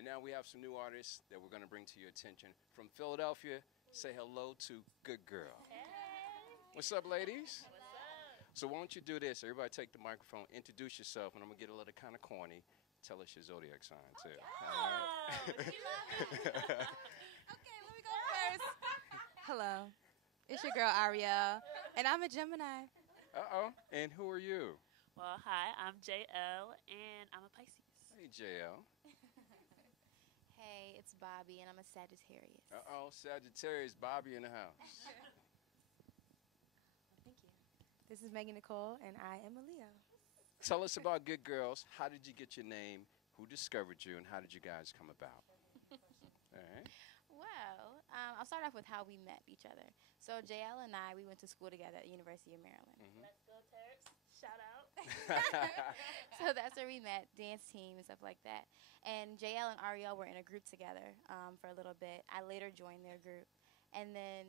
And now we have some new artists that we're going to bring to your attention. From Philadelphia, say hello to Good Girl. Hey. What's up, ladies? What's up? So why don't you do this? Everybody take the microphone, introduce yourself, and I'm going to get a little kind of corny. Tell us your zodiac sign, too. Oh, you love it. Okay, let me go first. Hello. It's your girl, Arielle, and I'm a Gemini. Uh-oh. And who are you? Well, hi, I'm JL, and I'm a Pisces. Hey, JL. Hey, it's Bobbie, and I'm a Sagittarius. Uh-oh, Sagittarius, Bobbie in the house. Thank you. This is Megan Nicole, and I am a Leo. Tell us about Good Girls. How did you get your name? Who discovered you, and how did you guys come about? All right. Well, I'll start off with how we met each other. So JL and I, we went to school together at the University of Maryland. Mm-hmm. Let's go, Terrence. Shout out. So that's where we met, dance team and stuff like that. And JL and Arielle were in a group together for a little bit. I later joined their group. And then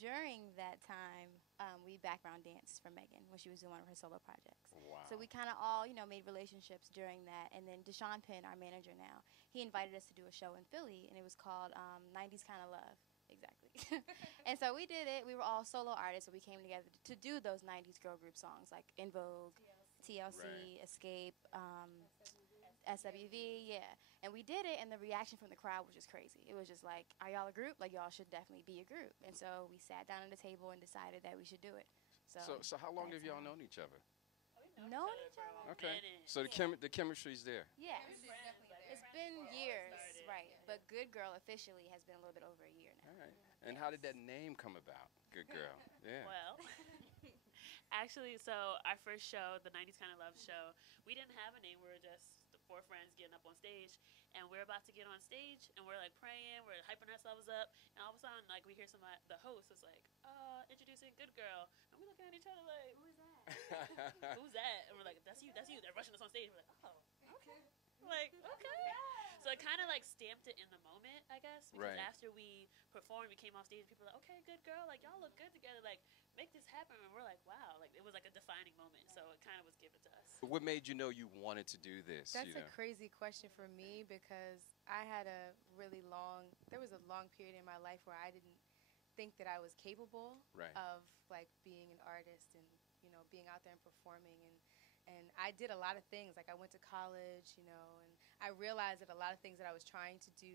during that time, we background danced for Megan when she was doing one of her solo projects. Wow. So we kind of all, made relationships during that. And then Deshaun Penn, our manager now, he invited us to do a show in Philly, and it was called 90s Kind of Love. Exactly. And so we did it. We were all solo artists, so we came together to do those 90s girl group songs like In Vogue, TLC, Right. Escape, SWV, yeah. And we did it, and the reaction from the crowd was just crazy. It was just like, are y'all a group? Like, y'all should definitely be a group. And so we sat down at the table and decided that we should do it. So how long have y'all known each other? Known each other? Okay. So the chemistry's there. Yeah. It's been years, started, right. But Good Girl officially has been a little bit over a year now. All right. And how did that name come about? Good Girl. Yeah. Well, actually, so our first show, the 90s Kind of Love show, we didn't have a name. We were just the four friends getting up on stage, and we're about to get on stage, and we're like praying, we're hyping ourselves up, and all of a sudden, like, we hear somebody, the host is like, introducing Good Girl, and we're looking at each other like, who is that? Who's that? And we're like, that's you. They're rushing us on stage. We're like, oh, okay. Like, okay. So it kind of like stamped it in the moment, I guess, because Right. after we performed, we came off stage, people were like, okay, Good Girl, like, y'all look good together, like, make this happen. And we're like, wow, like, it was like a defining moment, so it kind of was given to us. What made you know you wanted to do this? That's a crazy question for me because I had there was a long period in my life where I didn't think that I was capable Right. of like being an artist and, being out there and performing and I did a lot of things. Like I went to college, and I realized that a lot of things that I was trying to do,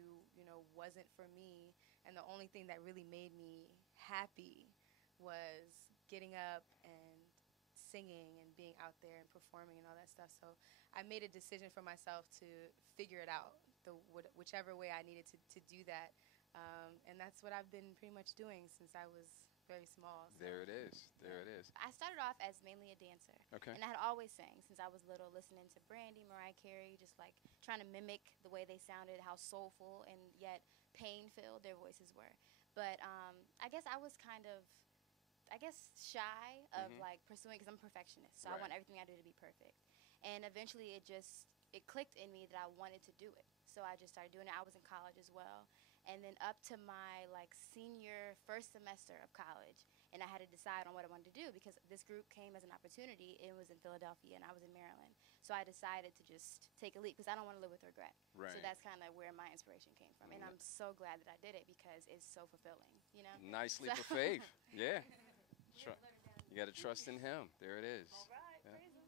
wasn't for me. And the only thing that really made me happy was getting up and singing and being out there and performing and all that stuff. So I made a decision for myself to figure it out, whichever way I needed to do that. And that's what I've been pretty much doing since I was very small. So. There it is. There it is. I started off as mainly a dancer. Okay. And I had always sang since I was little, listening to Brandy, Mariah Carey, just like trying to mimic the way they sounded, how soulful and yet pain-filled their voices were. But I guess I was kind of, shy of like pursuing, because I'm a perfectionist, so Right. I want everything I do to be perfect. And eventually it clicked in me that I wanted to do it. So I just started doing it. I was in college as well. And then up to my first semester of college, and I had to decide on what I wanted to do because this group came as an opportunity. It was in Philadelphia, and I was in Maryland. So I decided to just take a leap because I don't want to live with regret. Right. So that's kind of where my inspiration came from. And I'm so glad that I did it because it's so fulfilling, Nice leap of faith. Yeah. You got to trust in him. There it is. All right, Yeah. praise him.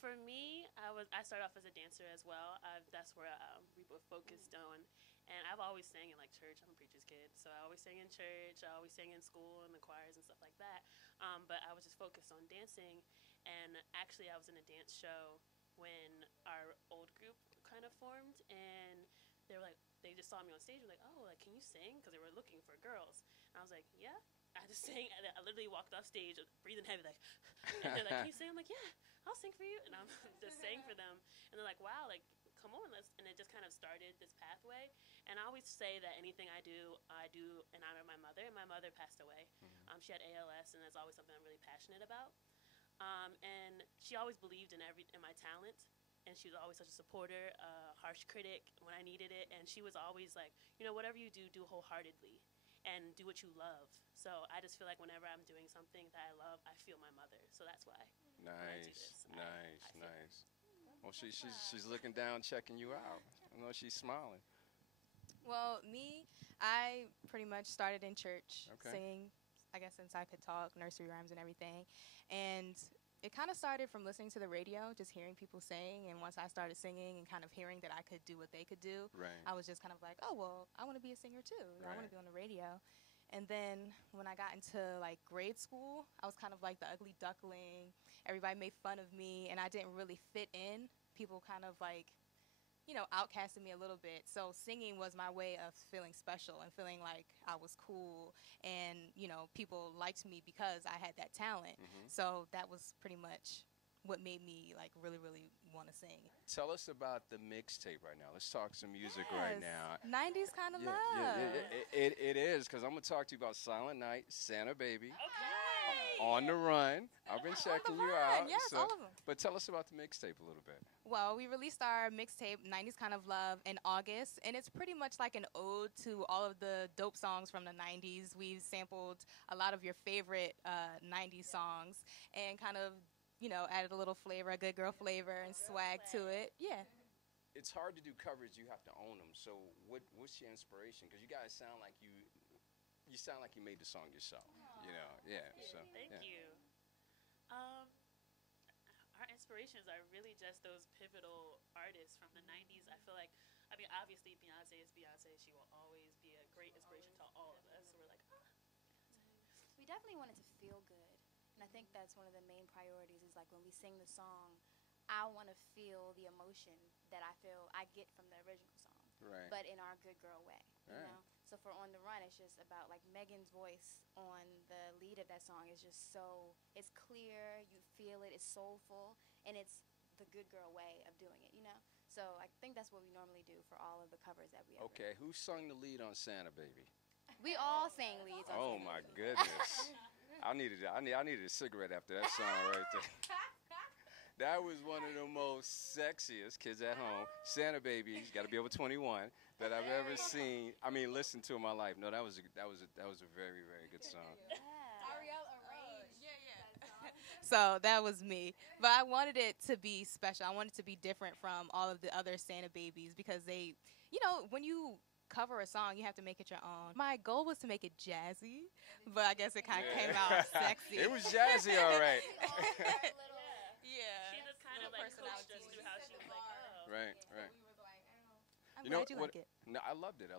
For me, I started off as a dancer as well. That's where we were focused on. And I've always sang in like church. I'm a preacher's kid, so I always sang in church. I always sang in school and the choirs and stuff like that. But I was just focused on dancing. And actually, I was in a dance show when our old group kind of formed, and they just saw me on stage. They were like, oh, like, can you sing? Because they were looking for girls. And I was like, yeah. I just sang. I literally walked off stage, breathing heavy, like, and they're like, can you sing? I'm like, yeah, I'll sing for you. And I'm just sang for them. And they're like, wow, like, come on, and it just kind of started this pathway. And I always say that anything I do in honor of my mother. And my mother passed away. She had ALS, and that's always something I'm really passionate about. And she always believed in my talent. And she was always such a supporter, harsh critic when I needed it. And she was always like, whatever you do, do wholeheartedly. And do what you love. So I just feel like whenever I'm doing something that I love, I feel my mother. So that's why. Nice. I feel Nice. Well, She's looking down, checking you out. I know she's smiling. Well, me, I pretty much started in church Okay. singing, I guess, since I could talk, nursery rhymes and everything. And it kind of started from listening to the radio, just hearing people sing. And once I started singing and kind of hearing that I could do what they could do, Right. I was just kind of like, oh, well, I want to be a singer too. I want Right. to be on the radio. And then when I got into like grade school, I was kind of like the ugly duckling. Everybody made fun of me, and I didn't really fit in. People kind of like, outcasted me a little bit. So singing was my way of feeling special and feeling like I was cool, and people liked me because I had that talent. Hmm. So that was pretty much what made me like really, really want to sing. Tell us about the mixtape right now. Let's talk some music right Yes. now. 90s kind of Yeah, love. it is, because I'm going to talk to you about Silent Night, Santa Baby, Okay. On the Run. I've been checking you Run, out. yes, all of them. But tell us about the mixtape a little bit. Well, we released our mixtape, 90s Kind of Love, in August, and it's pretty much like an ode to all of the dope songs from the 90s. We've sampled a lot of your favorite 90s songs and kind of, added a little flavor, a good girl flavor and swag to it. Yeah. It's hard to do covers. You have to own them. So what's your inspiration? Because you guys sound like you sound like you made the song yourself. Yeah. So Thank yeah. you. Our inspirations are really just those pivotal artists from the 90s. I feel like, obviously Beyonce is Beyonce. She will always be a great inspiration to all of us. So we're like, We definitely wanted to feel good. And I think that's one of the main priorities is like when we sing the song, I want to feel the emotion that I feel I get from the original song, Right. but in our good girl way, Right. So for On the Run, it's just about like Megan's voice on the lead of that song is just it's clear, you feel it, it's soulful, and it's the good girl way of doing it. So I think that's what we normally do for all of the covers that we ever do. Okay, who sung the lead on Santa Baby? We all sang leads on Oh Santa my Baby. goodness. I needed a cigarette after that song right there. That was one of the most sexiest Kids at Home, Santa Baby, he's got to be over 21, that I've ever seen. Listened to in my life. No, that was a very, very good song. Arielle arranged. So that was me. But I wanted it to be special. I wanted it to be different from all of the other Santa Babies because they, when you cover a song, you have to make it your own. My goal was to make it jazzy, but I guess it kind of came out sexy. It was jazzy, all right. Yeah. she just kind of like coached us through how she was like, oh. Right. I'm You know glad you what? like it. No, I loved it.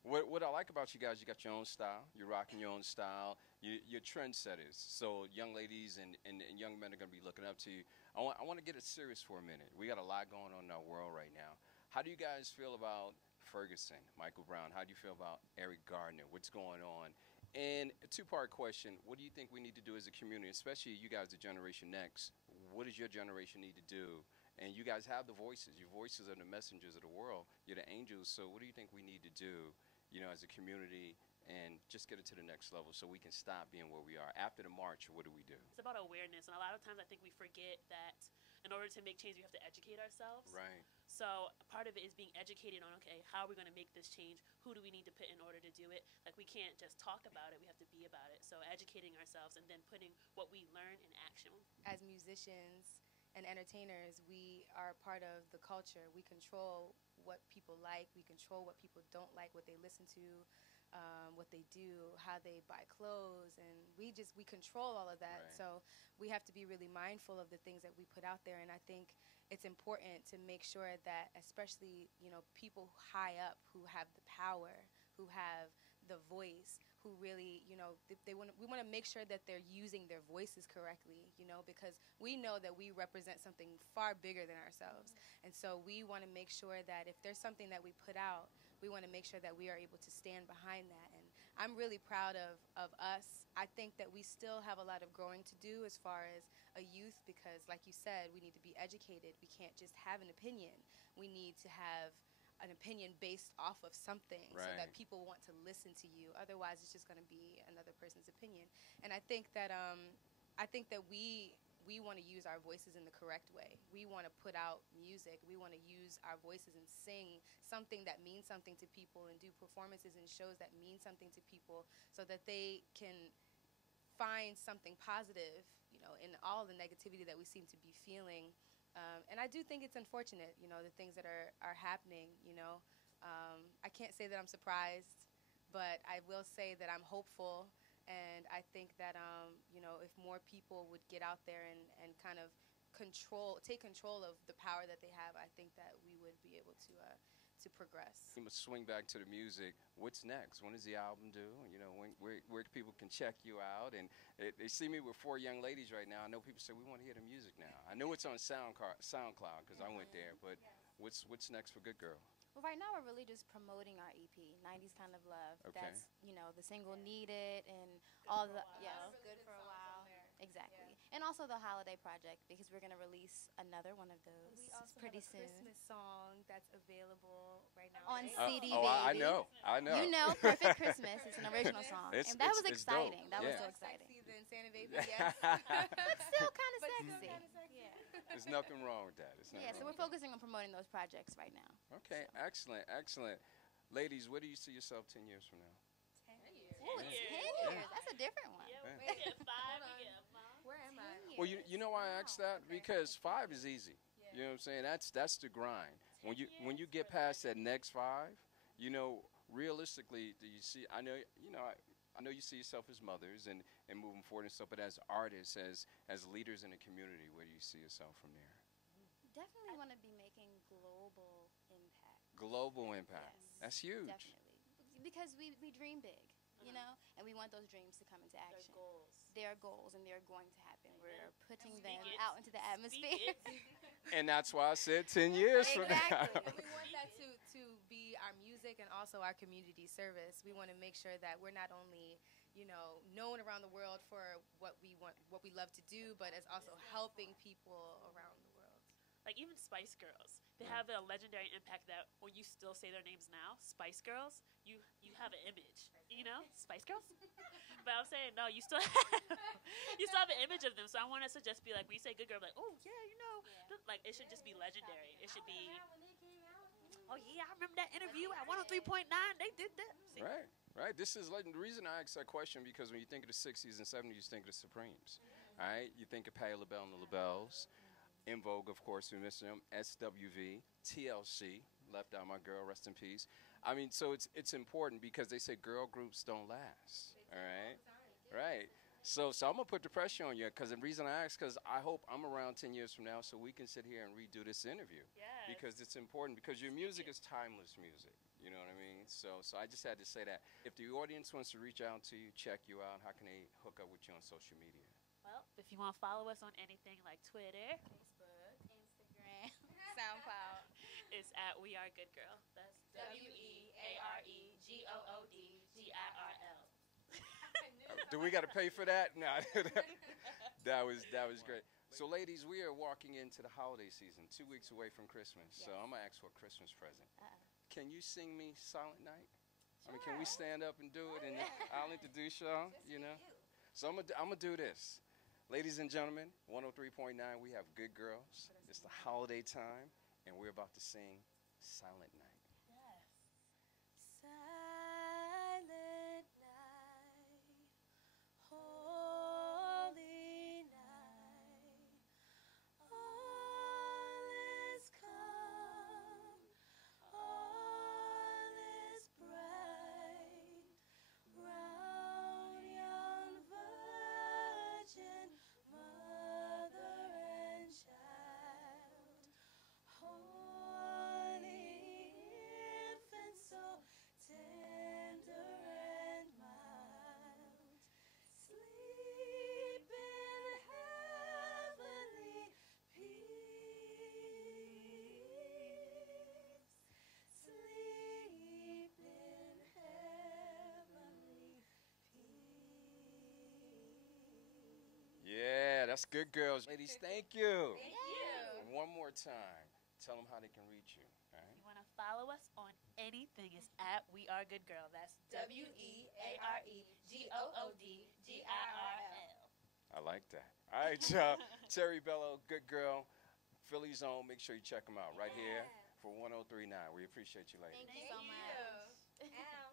What I like about you guys, you got your own style. You're rocking your own style. You're trendsetters. So young ladies and young men are going to be looking up to you. I want to get it serious for a minute. We got a lot going on in our world right now. How do you guys feel about Ferguson, Michael Brown? How do you feel about Eric Gardner? What's going on? And a two-part question. What do you think we need to do as a community, especially you guys, the Generation Next? What does your generation need to do? And you guys have the voices. Your voices are the messengers of the world. You're the angels. So what do you think we need to do, as a community, and just get it to the next level so we can stop being where we are? After the march, what do we do? It's about awareness, and a lot of times I think we forget that in order to make change, we have to educate ourselves. Right. So part of it is being educated on, okay, how are we going to make this change? Who do we need to put in order to do it? Like, we can't just talk about it. We have to be about it. So educating ourselves and then putting what we learn in action. As musicians and entertainers, we are part of the culture. We control what people like. We control what people don't like, what they listen to, what they do, how they buy clothes, and we control all of that. Right. So we have to be really mindful of the things that we put out there, and I think it's important to make sure that, especially people high up who have the power, who have the voice, who really we want to make sure that they're using their voices correctly, because we know that we represent something far bigger than ourselves, and so we want to make sure that if there's something that we put out, we want to make sure that we are able to stand behind that. And I'm really proud of us. I think that we still have a lot of growing to do as far as a youth, because like you said, we need to be educated. We can't just have an opinion. We need to have an opinion based off of something, so Right. that people want to listen to you. Otherwise, it's just going to be another person's opinion. And I think that we want to use our voices in the correct way. We want to put out music. We want to use our voices and sing something that means something to people, and do performances and shows that mean something to people, so that they can find something positive, in all the negativity that we seem to be feeling And I do think it's unfortunate, the things that are happening, I can't say that I'm surprised, but I will say that I'm hopeful. And I think that, if more people would get out there and kind of take control of the power that they have, I think that we would be able to progress. You must swing back to the music. What's next? When does the album due? Where people can check you out? And they see me with 4 young ladies right now. I know people say, we want to hear the music now. I know it's on SoundCloud because I went there, but what's next for Good Girl? Well, right now we're really just promoting our EP, 90s Kind of Love. Okay. That's, the single Need It and all the, Good Good for a songs While. on there. Exactly. Yeah. And also the holiday project because we're going to release another one of those We also pretty have a soon. Christmas song that's available right now. On right? CD, I baby. know. You know, Perfect Christmas. It's an original song. It's- and that was it's dope. exciting. That was Yeah. so exciting. Sexy than Santa Baby, yes. But still kind of But still sexy. kinda sexy. Yeah. There's nothing wrong with that. It's nothing Yeah, so wrong we're with focusing on promoting those projects right now. that. Okay, excellent, excellent. Ladies, where do you see yourself 10 years from now? 10 years. Ooh, 10 Yeah. years. That's a different one. Yeah, Yeah. we get 5, Hold we on. get 5. Where am I? 10 Well, years. you know why I asked that? Okay. Because 5 is easy. Yeah. You know what I'm saying? That's the grind. When you get past that next 5, realistically, do you see? I know you see yourself as mothers and moving forward and stuff, but as artists, as leaders in the community, where do you see yourself from there? Definitely want to be making global impact. Global impact. Yes, That's huge. Definitely. Because we dream big, and we want those dreams to come into Their action. goals. They are goals, and they're going to happen. We're putting Speak them it. out into the atmosphere. Speak it. And that's why I said 10 years from now. Exactly. And we want that to be our music and also our community service. We want to make sure that we're not only, known around the world for what we love to do, but as also helping people around the world. Like even Spice Girls, they have a legendary impact that when you still say their names now, Spice Girls, you have an image, Spice Girls. But I'm saying no, you still have an image of them. So I want us to just be like, when you say Good Girl, like, oh yeah, like it should just be legendary. It should be. Oh yeah, I remember that interview at 103.9. They did that. See? Right. This is like the reason I asked that question because when you think of the 60s and 70s, you think of the Supremes. All right, you think of Patti LaBelle and the LaBelles. In Vogue, of course, we miss them. SWV, TLC, left out my girl, rest in peace. I mean, so it's important because they say girl groups don't last. All right, right. So I'm gonna put the pressure on you because the reason I ask because I hope I'm around 10 years from now so we can sit here and redo this interview. Yes. Because it's important because your music is timeless music. You know what I mean? So I just had to say that. If the audience wants to reach out to you, check you out, how can they hook up with you on social media? Well, if you want to follow us on anything like Twitter, Facebook, Instagram, SoundCloud. it's at We Are Good Girl. That's WeAreGoodGirl. Do we got to pay for that? No. that was great. So, ladies, we are walking into the holiday season, 2 weeks away from Christmas. So I'm gonna ask for a Christmas present. Can you sing me Silent Night? I mean, can we stand up and do it? And I'll introduce y'all. So I'm gonna do this. Ladies and gentlemen, 103.9, we have Good Girls. It's the holiday time, and we're about to sing Silent Night. Silent night, holy night, all is calm, all is bright, round young virgin, mother and child, holy infant, so tender and mild, sleep in heavenly peace, sleep in heavenly peace. Yeah, that's Good Girls. Ladies, thank you. Thank you. One more time, tell them how they can reach you. All right? You want to follow us on anything, it's at We Are Good Girl. That's WeAreGoodGirl. I like that. All right, y'all. Terry Bello, Good Girl, Philly Zone. Make sure you check them out right here for 103.9. We appreciate you, ladies. Thank you so much. Ow.